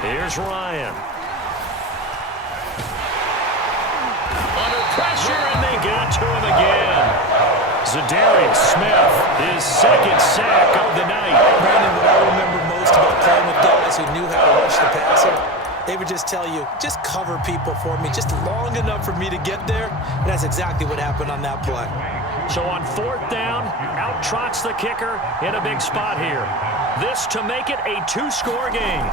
Here's Ryan. Under pressure, and they get to him again. Zadarius Smith, his second sack of the night. Brandon, what I remember most about playing with guys who knew how to rush the passer, they would just tell you, just cover people for me, just long enough for me to get there. And that's exactly what happened on that play. So on fourth down, out trots the kicker in a big spot here. This to make it a two-score game.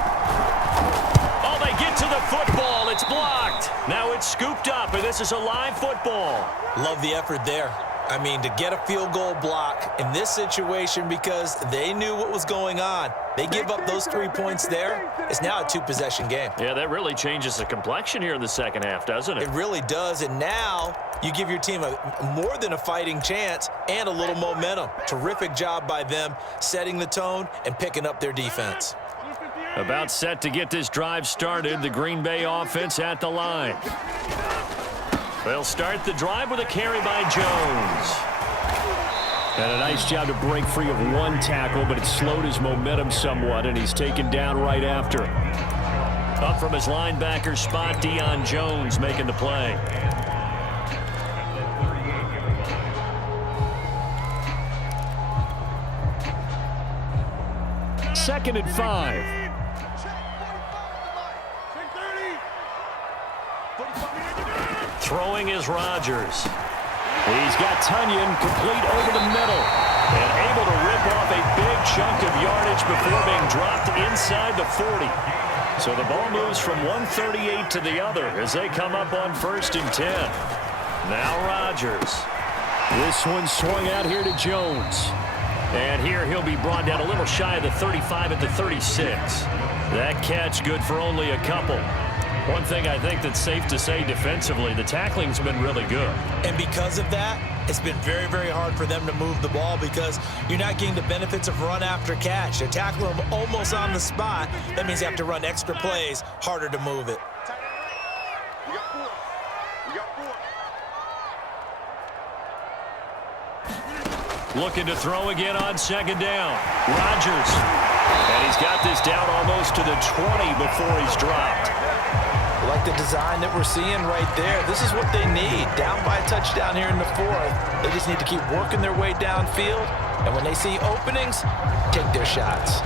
Oh, they get to the football. It's blocked. Now it's scooped up, and this is a live football. Love the effort there. I mean, to get a field goal block in this situation because they knew what was going on. They give up those 3 points there. It's now a two-possession game. Yeah, that really changes the complexion here in the second half, doesn't it? It really does, and now you give your team more than a fighting chance and a little momentum. Terrific job by them setting the tone and picking up their defense. About set to get this drive started, the Green Bay offense at the line. They'll start the drive with a carry by Jones. And a nice job to break free of one tackle, but it slowed his momentum somewhat, and he's taken down right after. Up from his linebacker spot, Deion Jones making the play. Second and 5. Throwing is Rodgers. He's got Tunyon complete over the middle and able to rip off a big chunk of yardage before being dropped inside the 40. So the ball moves from 138 to the other as they come up on 1st and 10. Now Rodgers. This one swung out here to Jones. And here he'll be brought down a little shy of the 35 at the 36. That catch good for only a couple. One thing I think that's safe to say defensively, the tackling's been really good. And because of that, it's been very, very hard for them to move the ball because you're not getting the benefits of run after catch. They're tackling them almost on the spot. That means you have to run extra plays, harder to move it. Looking to throw again on second down. Rodgers. And he's got this down almost to the 20 before he's dropped. Like the design that we're seeing right there. This is what they need. Down by a touchdown here in the 4th. They just need to keep working their way downfield. And when they see openings, take their shots.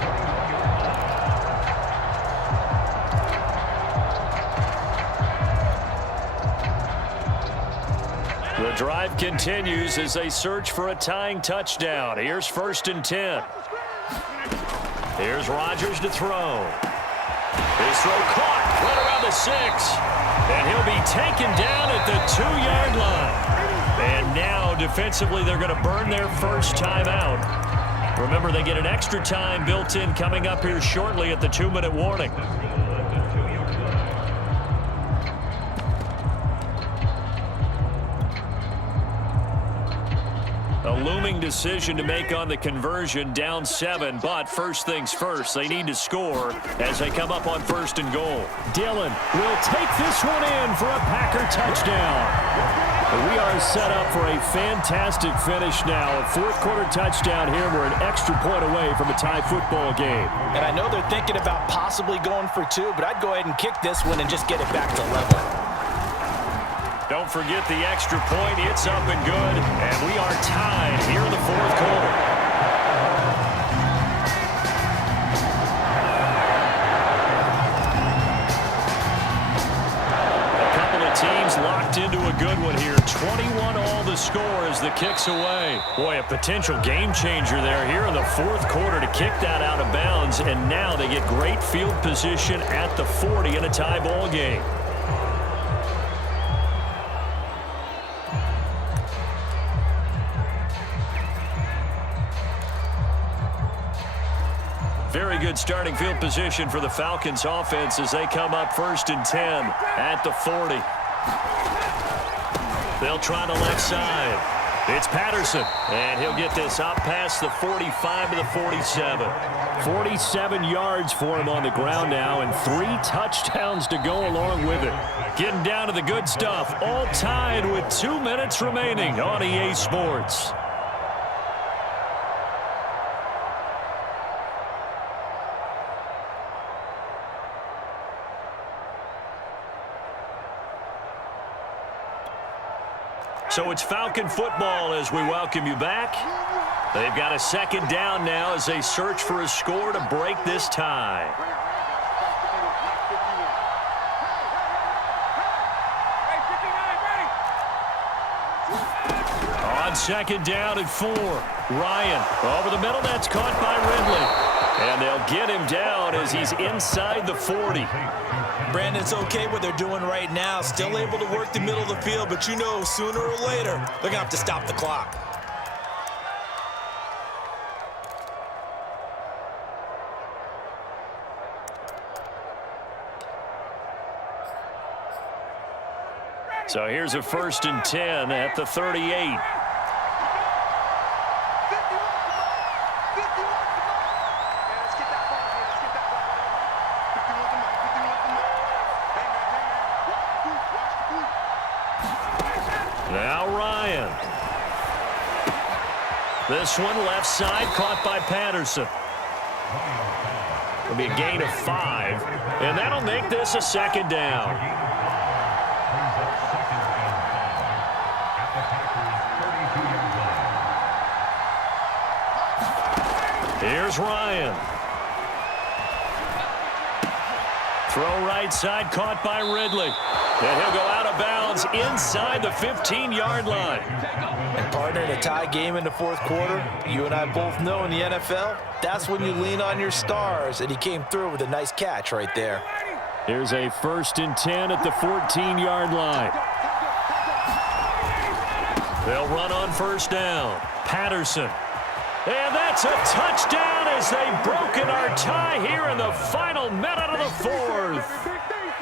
The drive continues as they search for a tying touchdown. Here's 1st and 10. Here's Rodgers to throw. His throw caught right around the 6. And he'll be taken down at the 2-yard line. And now defensively they're going to burn their first timeout. Remember, they get an extra time built in coming up here shortly at the 2-minute warning. A looming decision to make on the conversion, down 7, but first things first, they need to score as they come up on 1st and goal. Dillon will take this one in for a Packer touchdown. We are set up for a fantastic finish now. A 4th quarter touchdown here. We're an extra point away from a tie football game. And I know they're thinking about possibly going for 2, but I'd go ahead and kick this one and just get it back to level. Don't forget the extra point. It's up and good. And we are tied here in the 4th quarter. A couple of teams locked into a good one here. 21 all the score as the kick's away. Boy, a potential game changer there here in the 4th quarter to kick that out of bounds. And now they get great field position at the 40 in a tie ball game. Very good starting field position for the Falcons offense as they come up 1st and 10 at the 40. They'll try the left side. It's Patterson, and he'll get this up past the 45 to the 47. 47 yards for him on the ground now, and 3 touchdowns to go along with it. Getting down to the good stuff, all tied with 2 minutes remaining on EA Sports. So it's Falcon football as we welcome you back. They've got a second down now as they search for a score to break this tie. On second down and 4. Ryan over the middle. That's caught by Ridley. And they'll get him down as he's inside the 40. Brandon, it's okay what they're doing right now. Still able to work the middle of the field, but you know sooner or later they're going to have to stop the clock. So here's a 1st and 10 at the 38. Now Ryan. This one left side caught by Patterson. It'll be a gain of 5, and that'll make this a second down. Here's Ryan. Throw right side caught by Ridley. And he'll go out of bounds inside the 15-yard line. And partner, in a tie game in the 4th quarter, you and I both know in the NFL, that's when you lean on your stars, and he came through with a nice catch right there. Here's a 1st and 10 at the 14-yard line. They'll run on 1st down. Patterson. And that's a touchdown as they've broken our tie here in the final minute of the 4th.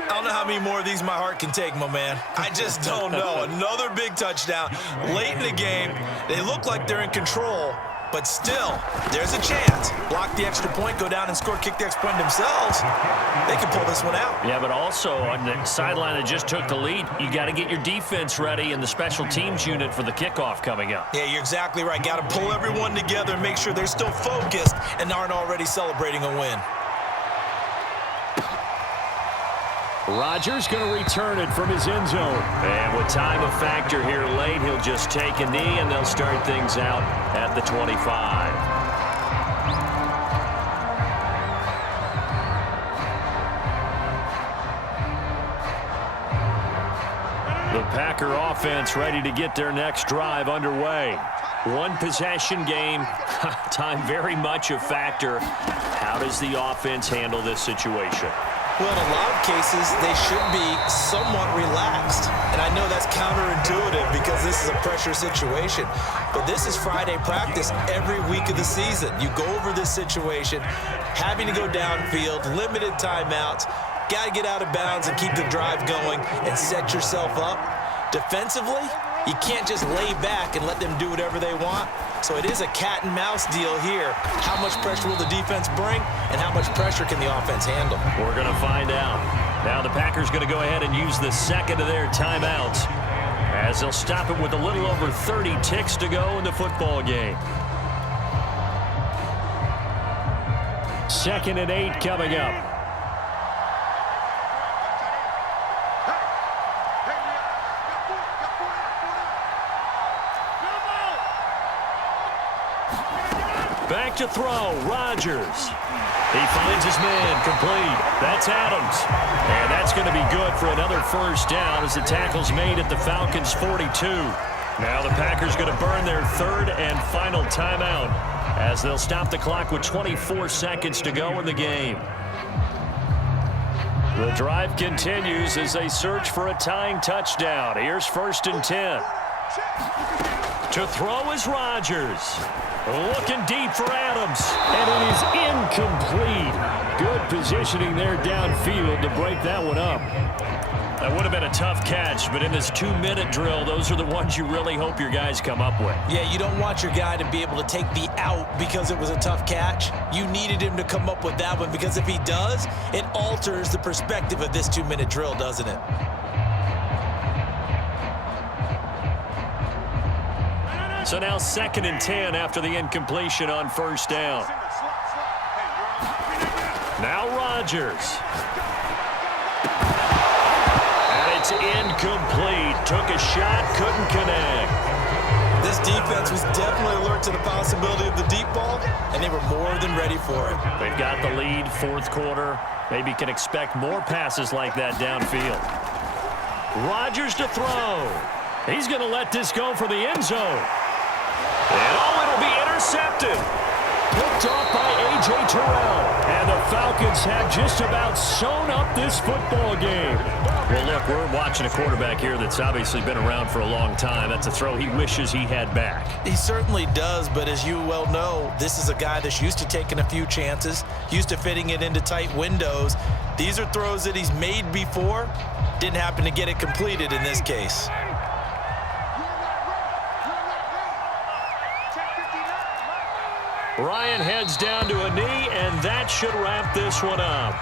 I don't know how many more of these my heart can take, my man. I just don't know. Another big touchdown late in the game. They look like they're in control, but still, there's a chance. Block the extra point, go down and score, kick the extra point themselves. They can pull this one out. Yeah, but also on the sideline that just took the lead, you got to get your defense ready and the special teams unit for the kickoff coming up. Yeah, you're exactly right. Got to pull everyone together and make sure they're still focused and aren't already celebrating a win. Rodgers going to return it from his end zone. And with time a factor here late, he'll just take a knee, and they'll start things out at the 25. The Packer offense ready to get their next drive underway. One possession game, time very much a factor. How does the offense handle this situation? Well, in a lot of cases, they should be somewhat relaxed. And I know that's counterintuitive because this is a pressure situation. But this is Friday practice every week of the season. You go over this situation, having to go downfield, limited timeouts, got to get out of bounds and keep the drive going and set yourself up. Defensively, you can't just lay back and let them do whatever they want. So it is a cat and mouse deal here. How much pressure will the defense bring, and how much pressure can the offense handle? We're going to find out. Now the Packers going to go ahead and use the second of their timeouts as they'll stop it with a little over 30 ticks to go in the football game. 2nd and 8 coming up. Back to throw, Rodgers. He finds his man, complete. That's Adams. And that's going to be good for another 1st down as the tackle's made at the Falcons' 42. Now the Packers going to burn their 3rd and final timeout as they'll stop the clock with 24 seconds to go in the game. The drive continues as they search for a tying touchdown. Here's 1st and 10. To throw is Rodgers. Looking deep for Adams, and it is incomplete. Good positioning there downfield to break that one up. That would have been a tough catch, but in this 2-minute drill, those are the ones you really hope your guys come up with. Yeah, you don't want your guy to be able to take the out because it was a tough catch. You needed him to come up with that one because if he does, it alters the perspective of this 2-minute drill, doesn't it? So now 2nd and 10 after the incompletion on 1st down. Now Rodgers. And it's is incomplete. Took a shot, couldn't connect. This defense was definitely alert to the possibility of the deep ball, and they were more than ready for it. They've got the lead, fourth quarter. Maybe can expect more passes like that downfield. Rodgers to throw. He's going to let this go for the end zone. And it'll be intercepted. Picked off by A.J. Terrell. And the Falcons have just about sewn up this football game. Well, look, we're watching a quarterback here that's obviously been around for a long time. That's a throw he wishes he had back. He certainly does, but as you well know, this is a guy that's used to taking a few chances, used to fitting it into tight windows. These are throws that he's made before. Didn't happen to get it completed in this case. Ryan heads down to a knee, and that should wrap this one up.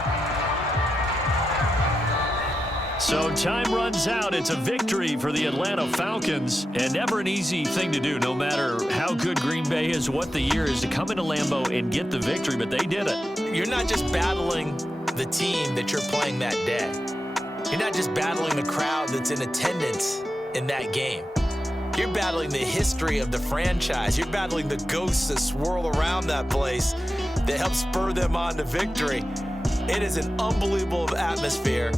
So time runs out. It's a victory for the Atlanta Falcons, and never an easy thing to do, no matter how good Green Bay is, what the year is, to come into Lambeau and get the victory, but they did it. You're not just battling the team that you're playing that day. You're not just battling the crowd that's in attendance in that game. You're battling the history of the franchise. You're battling the ghosts that swirl around that place that help spur them on to victory. It is an unbelievable atmosphere,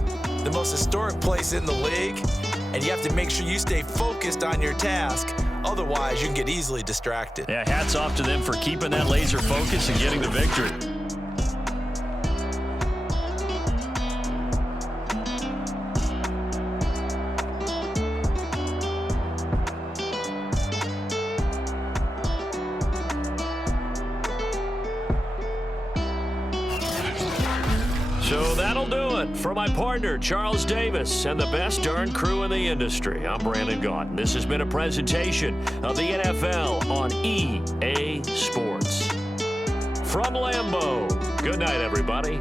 the most historic place in the league, and you have to make sure you stay focused on your task. Otherwise, you can get easily distracted. Yeah, hats off to them for keeping that laser focus and getting the victory. So that'll do it. For my partner, Charles Davis, and the best darn crew in the industry, I'm Brandon Gaudin. This has been a presentation of the NFL on EA Sports. From Lambeau, good night, everybody.